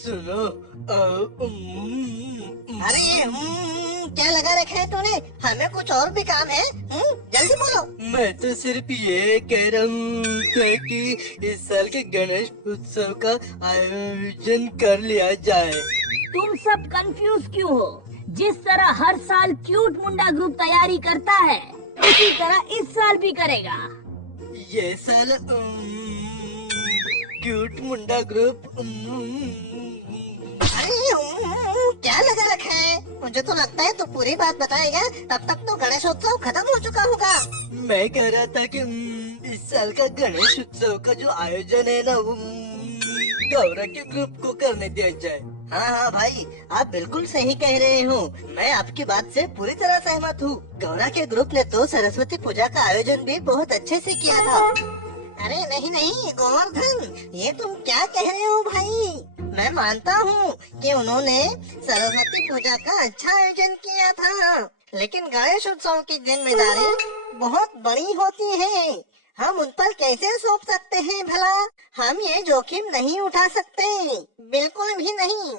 सुनो। अरे क्या लगा रखा है तूने? हमें कुछ और भी काम है। जल्दी बोलो। मैं तो सिर्फ ये कह रहा हूँ कि इस साल के गणेश उत्सव का आयोजन कर लिया जाए। तुम सब कंफ्यूज क्यों हो? जिस तरह हर साल क्यूट मुंडा ग्रुप तैयारी करता है, उसी तरह इस साल भी करेगा। ये साल क्यूट मुंडा ग्रुप अरे क्या लगा रखा है? मुझे तो लगता है तू पूरी बात बताएगा, तब तक तो गणेशोत्सव खत्म हो चुका होगा। मैं कह रहा था कि इस साल का गणेश उत्सव का जो आयोजन है ना, वो गौरा के ग्रुप को करने दिया जाए। हाँ भाई, आप बिल्कुल सही कह रहे हो। मैं आपकी बात से पूरी तरह सहमत हूँ। गौरा के ग्रुप ने तो सरस्वती पूजा का आयोजन भी बहुत अच्छे से किया था। अरे नहीं गोवर्धन, ये तुम क्या कह रहे हो भाई? मैं मानता हूँ कि उन्होंने सरस्वती पूजा का अच्छा आयोजन किया था, लेकिन गणेश उत्सव की जिम्मेदारी बहुत बड़ी होती है। हम उन पर कैसे सौंप सकते हैं भला? हम ये जोखिम नहीं उठा सकते, बिल्कुल भी नहीं।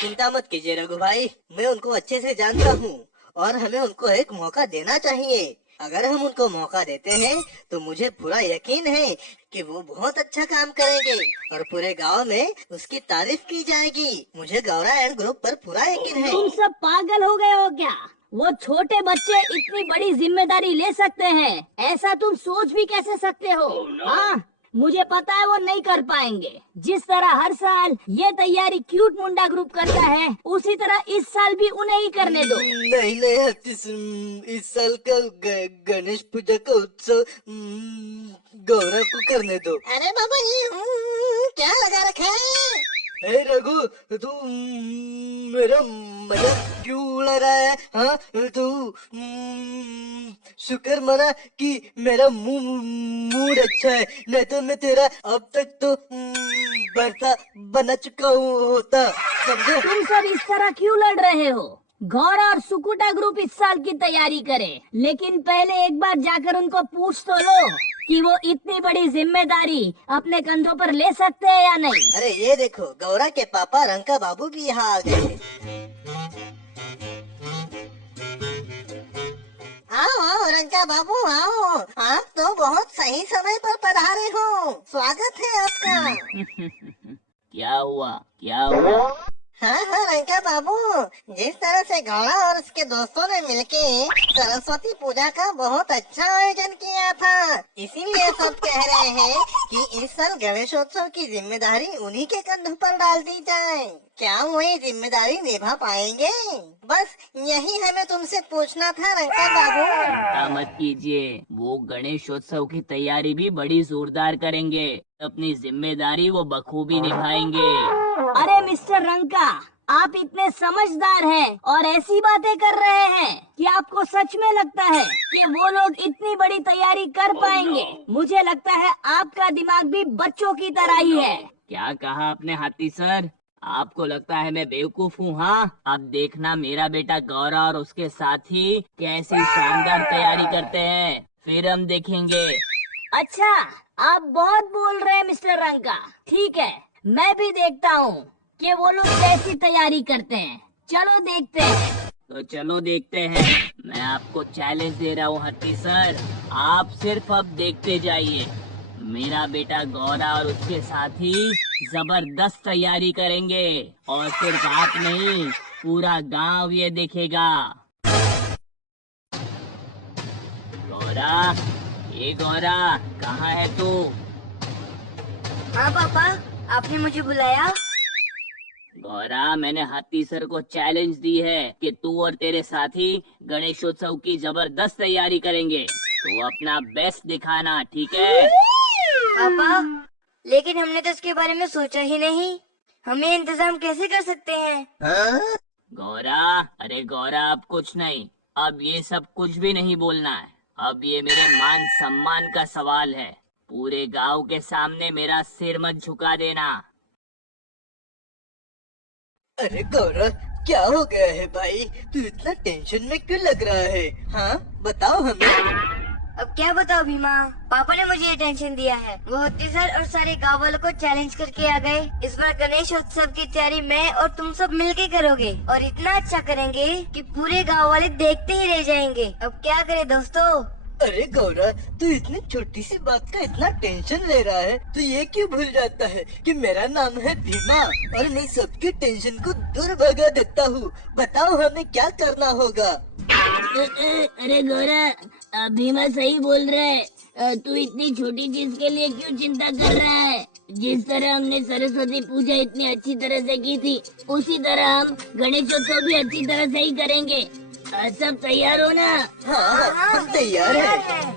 चिंता मत कीजिए रघु भाई, मैं उनको अच्छे से जानता हूँ और हमें उनको एक मौका देना चाहिए। अगर हम उनको मौका देते हैं तो मुझे पूरा यकीन है कि वो बहुत अच्छा काम करेंगे और पूरे गांव में उसकी तारीफ की जाएगी। मुझे गौरा एंड ग्रुप पर पूरा यकीन है। तुम सब पागल हो गए हो क्या? वो छोटे बच्चे इतनी बड़ी जिम्मेदारी ले सकते हैं, ऐसा तुम सोच भी कैसे सकते हो? हाँ, मुझे पता है वो नहीं कर पाएंगे। जिस तरह हर साल ये तैयारी क्यूट मुंडा ग्रुप करता है, उसी तरह इस साल भी उन्हें ही करने दो। नहीं, इस साल का गणेश पूजा का उत्सव गौरा को करने दो। अरे बाबा, ये क्या लगा रखा है? हे रघु, तू मेरा मजाक क्यों उड़ा रहा है? हाँ, तू शुक्र मना कि मेरा मूड अच्छा है, नहीं तो मैं तेरा अब तक तो बर्ता बना चुका होता, समझे? तुम सब इस तरह क्यों लड़ रहे हो? गौरा और सुकुटा ग्रुप इस साल की तैयारी करे, लेकिन पहले एक बार जाकर उनको पूछ तो लो कि वो इतनी बड़ी जिम्मेदारी अपने कंधों पर ले सकते हैं या नहीं। अरे ये देखो, गौरा के पापा रंका बाबू भी यहाँ आ गए। आओ रंका बाबू आओ, आप तो बहुत सही समय पर पधारे हो। स्वागत है आपका। क्या हुआ? हाँ रंका बाबू, जिस तरह से गौरा और उसके दोस्तों ने मिलके सरस्वती पूजा का बहुत अच्छा आयोजन किया था, इसीलिए सब कह रहे हैं कि इस साल गणेशोत्सव की जिम्मेदारी उन्हीं के कंधों पर डाल दी जाए। क्या वो ये जिम्मेदारी निभा पाएंगे? बस यही हमें तुमसे पूछना था रंका बाबू। चिंता मत कीजिए, वो गणेशोत्सव की तैयारी भी बड़ी जोरदार करेंगे। अपनी जिम्मेदारी वो बखूबी निभाएंगे। अरे मिस्टर रंका, आप इतने समझदार हैं और ऐसी बातें कर रहे हैं कि आपको सच में लगता है कि वो लोग इतनी बड़ी तैयारी कर पाएंगे? मुझे लगता है आपका दिमाग भी बच्चों की तरह ही है। क्या कहा आपने हाथी सर? आपको लगता है मैं बेवकूफ हूँ? हाँ, अब देखना मेरा बेटा गौरा और उसके साथी कैसी शानदार तैयारी करते हैं, फिर हम देखेंगे। अच्छा, आप बहुत बोल रहे हैं मिस्टर रंका। ठीक है, मैं भी देखता हूँ कि वो लोग कैसी तैयारी करते हैं। चलो देखते हैं। तो चलो देखते हैं। मैं आपको चैलेंज दे रहा हूँ हत्ती सर, आप सिर्फ अब देखते जाइए। मेरा बेटा गौरा और उसके साथी जबरदस्त तैयारी करेंगे और सिर्फ आप नहीं, पूरा गांव ये देखेगा। गौरा, ये गौरा, कहाँ है तू? हाँ पापा, आपने मुझे बुलाया? गौरा, मैंने हाथी सर को चैलेंज दी है कि तू और तेरे साथी गणेशोत्सव की जबरदस्त तैयारी करेंगे, तो अपना बेस्ट दिखाना, ठीक है? पापा, लेकिन हमने तो इसके बारे में सोचा ही नहीं। हम ये इंतजाम कैसे कर सकते हैं? गौरा, अरे गौरा, अब कुछ नहीं, अब ये सब कुछ भी नहीं बोलना है। अब ये मेरे मान सम्मान का सवाल है। पूरे गांव के सामने मेरा सिर मत झुका देना। अरे गौरा, क्या हो गया है भाई? तू इतना टेंशन में क्यों लग रहा है? हाँ, बताओ हमें। अब क्या बताओ भीमा, पापा ने मुझे ये टेंशन दिया है। वो हत्ती सर और सारे गाँव वालों को चैलेंज करके आ गए। इस बार गणेश उत्सव की तैयारी मैं और तुम सब मिलके करोगे और इतना अच्छा करेंगे कि पूरे गाँव वाले देखते ही रह जाएंगे। अब क्या करें दोस्तों। अरे गौरा, तू इतनी छोटी सी बात का इतना टेंशन ले रहा है तो ये क्यों भूल जाता है कि मेरा नाम है भीमा और मैं सबकी टेंशन को दूर भगा देता हूँ। बताओ हमें क्या करना होगा। अरे गौरा, भीमा सही बोल रहा है। तू इतनी छोटी चीज के लिए क्यों चिंता कर रहा है? जिस तरह हमने सरस्वती पूजा इतनी अच्छी तरह से की थी, उसी तरह हम गणेशोत्सव भी अच्छी तरह से ही करेंगे। सब तैयार हो ना? हाँ, हम तैयार हैं।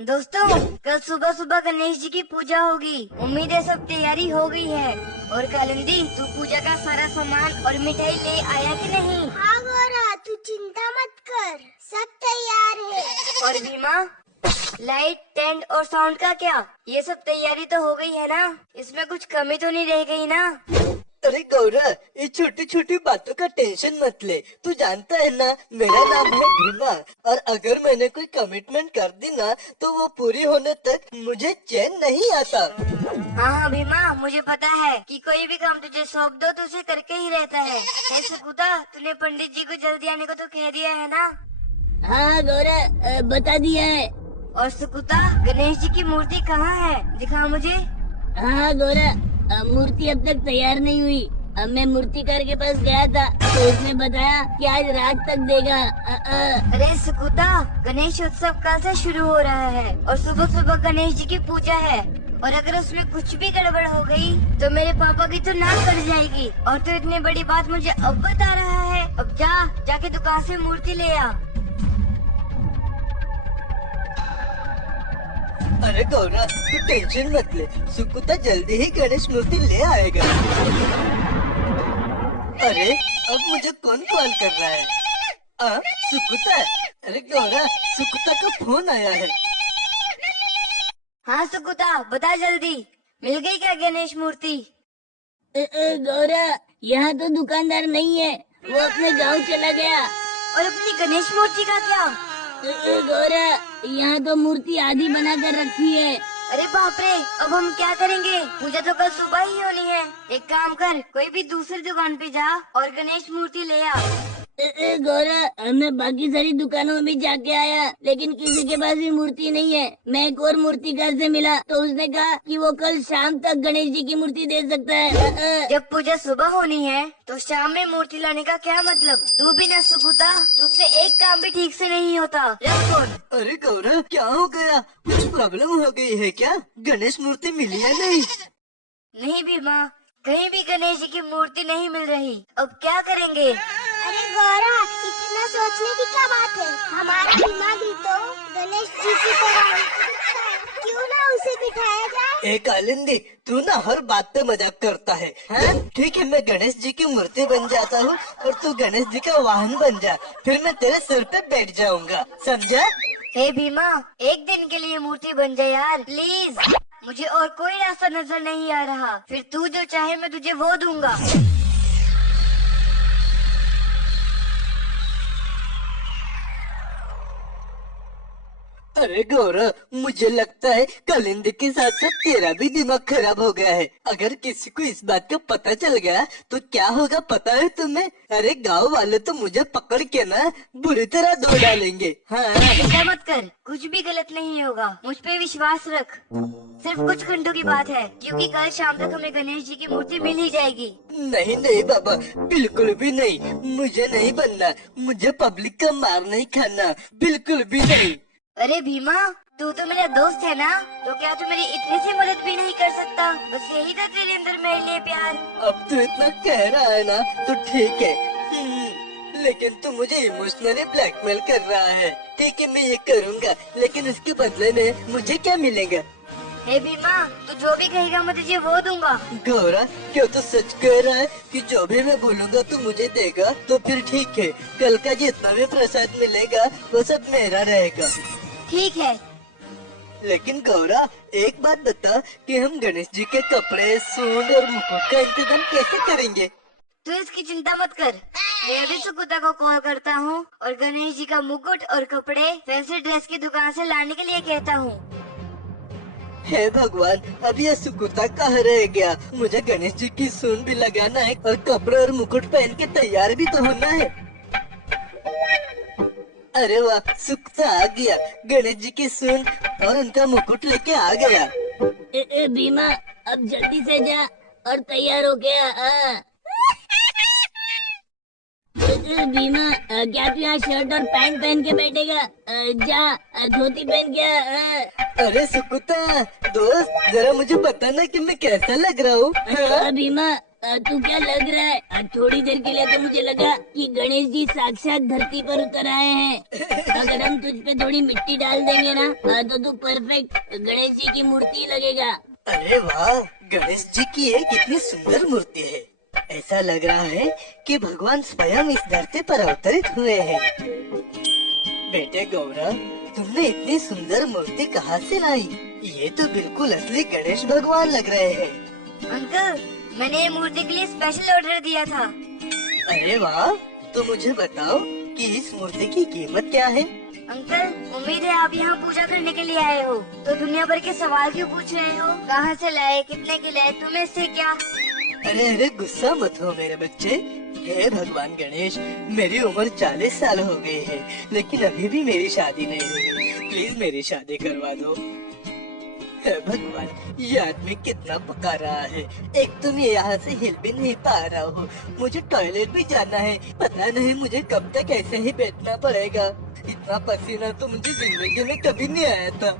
दोस्तों, कल सुबह सुबह गणेश जी की पूजा होगी। उम्मीद है सब तैयारी हो गई है। और कालिंदी, तू पूजा का सारा सामान और मिठाई ले आया कि नहीं? हाँ गौरा, तू चिंता मत कर, सब तैयार है। और भीमा, लाइट, टेंट और साउंड का क्या? ये सब तैयारी तो हो गई है ना? इसमें कुछ कमी तो नहीं रह गई ना? अरे गौरा, ये छोटी छोटी बातों का टेंशन मत ले। तू जानता है ना, मेरा नाम है भीमा और अगर मैंने कोई कमिटमेंट कर दी ना तो वो पूरी होने तक मुझे चैन नहीं आता। हाँ भीमा, मुझे पता है कि कोई भी काम तुझे सौंप दो तो उसे करके ही रहता है। ऐसे कुदा, तूने पंडित जी को जल्दी आने को तो कह दिया है ना? हाँ गौरा, बता दिया है। और सुकुता, गणेश जी की मूर्ति कहाँ है? दिखा मुझे। हाँ गौरा, मूर्ति अब तक तैयार नहीं हुई। अब मैं मूर्तिकार के पास गया था तो उसने बताया कि आज रात तक देगा। अरे सुकुता, गणेश उत्सव कल से शुरू हो रहा है और सुबह सुबह गणेश जी की पूजा है। और अगर उसमें कुछ भी गड़बड़ हो गई तो मेरे पापा की तो नाक कट जाएगी। और तो इतनी बड़ी बात मुझे अब बता रहा है। अब जाके दुकान से मूर्ति ले आ। अरे गौरा, तू टेंशन मत ले, सुकुता जल्दी ही गणेश मूर्ति ले आएगा। अरे अब मुझे कौन कॉल कर रहा है? सुकुता। अरे गौरा, सुकुता का फोन आया है। हाँ सुकुता, बता जल्दी, मिल गई क्या गणेश मूर्ति? गौरा, यहाँ तो दुकानदार नहीं है, वो अपने गांव चला गया। और अपनी गणेश मूर्ति का क्या? गौरा, यहाँ तो मूर्ति आधी बना कर रखी है। अरे बाप रे, अब हम क्या करेंगे? पूजा तो कल सुबह ही होनी है। एक काम कर, कोई भी दूसरी दुकान पे जा और गणेश मूर्ति ले आ। गौरा, मैं बाकी सारी दुकानों में भी जाके आया लेकिन किसी के पास भी मूर्ति नहीं है। मैं एक और मूर्तिकार से मिला तो उसने कहा कि वो कल शाम तक गणेश जी की मूर्ति दे सकता है। जब पूजा सुबह होनी है तो शाम में मूर्ति लाने का क्या मतलब? तू भी ना सुकुता, तुझसे एक काम भी ठीक से नहीं होता। रख फोन। अरे गौरा, क्या हो गया? कुछ प्रॉब्लम हो गई है क्या? गणेश मूर्ति मिली है नहीं? नहीं भीमा, कहीं भी गणेश जी की मूर्ति नहीं मिल रही। अब क्या करेंगे? अरे गौरा, इतना सोचने की क्या बात है? हमारा दिमाग भी तो गणेश जी की तरह है। क्यों ना उसे बिठाया जाए? कालिंदी, तू ना हर बात पे मजाक करता है। हाँ? ठीक है, मैं गणेश जी की मूर्ति बन जाता हूँ और तू गणेश जी का वाहन बन जा, फिर मैं तेरे सिर पे बैठ जाऊंगा, समझा? हे भीमा, एक दिन के लिए मूर्ति बन जाए यार, प्लीज। मुझे और कोई रास्ता नजर नहीं आ रहा। फिर तू जो चाहे मैं तुझे वो दूंगा। अरे गौरा, मुझे लगता है कालिंदी के साथ साथ तेरा भी दिमाग खराब हो गया है। अगर किसी को इस बात का पता चल गया तो क्या होगा पता है तुम्हें? अरे गांव वाले तो मुझे पकड़ के ना बुरी तरह धो डालेंगे। हाँ, चिंता मत कर, कुछ भी गलत नहीं होगा। मुझ पे विश्वास रख। सिर्फ कुछ घंटों की बात है, क्योंकि कल शाम तक हमें गणेश जी की मूर्ति मिल ही जाएगी। नहीं नहीं बाबा, बिल्कुल भी नहीं। मुझे नहीं बनना, मुझे पब्लिक का मार नहीं खाना, बिल्कुल भी नहीं। अरे भीमा, तू तो मेरा दोस्त है ना, तो क्या तू मेरी इतनी सी मदद भी नहीं कर सकता? बस यही था तेरे अंदर मेरे लिए प्यार। अब तू इतना कह रहा है ना तो ठीक है। लेकिन तू मुझे इमोशनली ब्लैकमेल कर रहा है। ठीक है, मैं ये करूँगा, लेकिन इसके बदले में मुझे क्या मिलेगा? हे भीमा, तू जो भी कहेगा मैं तुझे वो दूंगा। गौरा, क्यों तू सच कह रहा है कि जो भी मैं बोलूँगा तू मुझे देगा? तो फिर ठीक है, कल का जितना भी प्रसाद मिलेगा वो सब मेरा रहेगा। ठीक है। लेकिन गौरा, एक बात बता कि हम गणेश जी के कपड़े, सूंड और मुकुट का इंतजाम कैसे करेंगे? तू इसकी चिंता मत कर। मैं अभी सुकुता को कॉल करता हूँ और गणेश जी का मुकुट और कपड़े फैंसी ड्रेस की दुकान से लाने के लिए कहता हूँ। हे भगवान, अब यह सुकुता कहाँ रह गया? मुझे गणेश जी की सूंड भी लगाना है और कपड़े और मुकुट पहन के तैयार भी तो होना है। अरे वाह, सुकुता आ गया। गणेश जी की सूंड और उनका मुकुट लेके आ गया। भीमा, अब जल्दी से जा और तैयार हो गया। भीमा, क्या तू यहाँ शर्ट और पैंट पहन के बैठेगा? जा धोती पहन के। अरे सुकुता दोस्त, जरा मुझे बताना कि मैं कैसा लग रहा हूँ। भीमा, तू क्या लग रहा है? थोड़ी देर के लिए तो मुझे लगा कि गणेश जी साक्षात धरती पर उतर आए हैं। अगर हम तुझ पे थोड़ी मिट्टी डाल देंगे ना तो तू परफेक्ट गणेश जी की मूर्ति लगेगा। अरे वाह, गणेश जी की ये कितनी सुंदर मूर्ति है। ऐसा लग रहा है कि भगवान स्वयं इस धरती पर अवतरित हुए हैं। बेटे गौरा, तुमने इतनी सुंदर मूर्ति कहाँ से लाई? ये तो बिल्कुल असली गणेश भगवान लग रहे हैं। अंकल, मैंने ये मूर्ति के लिए स्पेशल ऑर्डर दिया था। अरे वाह, तो मुझे बताओ कि इस मूर्ति की कीमत क्या है? अंकल, उम्मीद है आप यहाँ पूजा करने के लिए आए हो, तो दुनिया भर के सवाल क्यों पूछ रहे हो? कहाँ से लाए, कितने के लाए, तुम्हें इससे क्या? अरे गुस्सा मत हो मेरे बच्चे। हे भगवान गणेश, मेरी उम्र 40 साल हो गई है, लेकिन अभी भी मेरी शादी नहीं हुई। प्लीज मेरी शादी करवा दो। हे भगवान, ये आदमी कितना पका रहा है। एक तो मैं यहाँ से हिल भी नहीं पा रहा हूँ, मुझे टॉयलेट भी जाना है। पता नहीं मुझे कब तक ऐसे ही बैठना पड़ेगा। इतना पसीना तो मुझे जिंदगी में कभी नहीं आया था।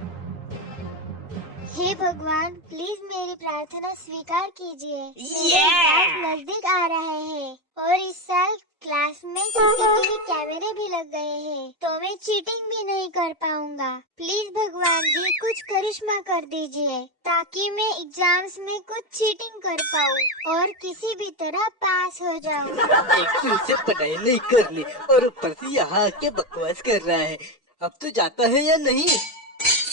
हे भगवान, प्लीज मेरी प्रार्थना स्वीकार कीजिए। Yeah! एग्जाम नजदीक आ रहे हैं और इस साल क्लास में सीसीटीवी कैमरे भी लग गए हैं, तो मैं चीटिंग भी नहीं कर पाऊंगा। प्लीज भगवान जी कुछ करिश्मा कर दीजिए ताकि मैं एग्जाम्स में कुछ चीटिंग कर पाऊँ और किसी भी तरह पास हो जाऊँ। एक तो इसे पढ़ाई नहीं करनी और ऊपर से यहाँ आके बकवास कर रहा है। अब तो जाता है या नहीं?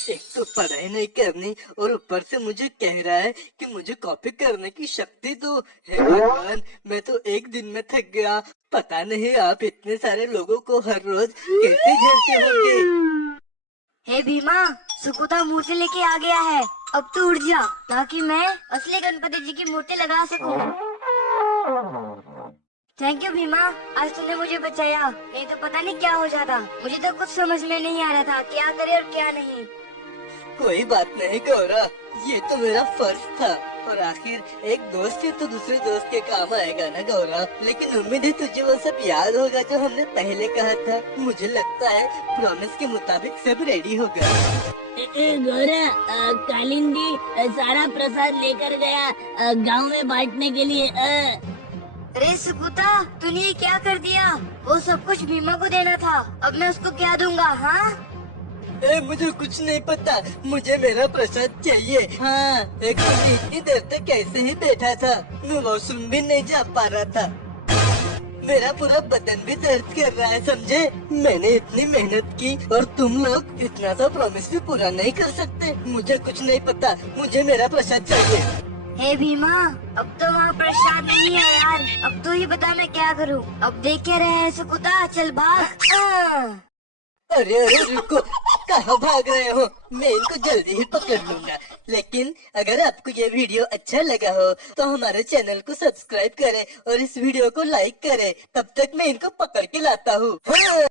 एक तो पढ़ाई नहीं करनी और ऊपर से मुझे कह रहा है कि मुझे कॉपी करने की शक्ति दो। हे भगवान, मैं तो एक दिन में थक गया। पता नहीं आप इतने सारे लोगों को हर रोज कैसे झेलते होंगे। हे भीमा, सुकुता मूर्ति लेके आ गया है। अब तू उठ जा ताकि मैं असली गणपति जी की मूर्ति लगा सकूं। थैंक यू भीमा, आज तुमने मुझे बचाया, नहीं तो पता नहीं क्या हो जाता। मुझे तो कुछ समझ में नहीं आ रहा था क्या करे और क्या नहीं। कोई बात नहीं गौरा, ये तो मेरा फर्ज था और आखिर एक दोस्त ही तो दूसरे दोस्त के काम आएगा ना गौरा। लेकिन उम्मीद है तुझे वो सब याद होगा जो हमने पहले कहा था। मुझे लगता है प्रॉमिस के मुताबिक सब रेडी हो गया। गौरा, कालिंदी सारा प्रसाद लेकर गया गांव में बांटने के लिए। अरे सुकुता, तूने ये क्या कर दिया? वो सब कुछ भीमा को देना था, अब मैं उसको क्या दूंगा? हाँ, मुझे कुछ नहीं पता, मुझे मेरा प्रसाद चाहिए। हाँ, एक तो इतनी देर तक कैसे ही बैठा था, मैं वॉशरूम भी नहीं जा पा रहा था। मेरा पूरा बदन भी दर्द कर रहा है, समझे? मैंने इतनी मेहनत की और तुम लोग इतना सा प्रॉमिस भी पूरा नहीं कर सकते। मुझे कुछ नहीं पता, मुझे मेरा प्रसाद चाहिए। हे भीमा, अब तो वहाँ प्रसाद नहीं है यार। अब तू ही बता मैं क्या करूँ? अब देख के रहे सुकुता, चल भाग। अरे रुको, कहाँ भाग रहे हो? मैं इनको जल्दी ही पकड़ लूंगा। लेकिन अगर आपको ये वीडियो अच्छा लगा हो तो हमारे चैनल को सब्सक्राइब करें और इस वीडियो को लाइक करें। तब तक मैं इनको पकड़ के लाता हूँ। हाँ।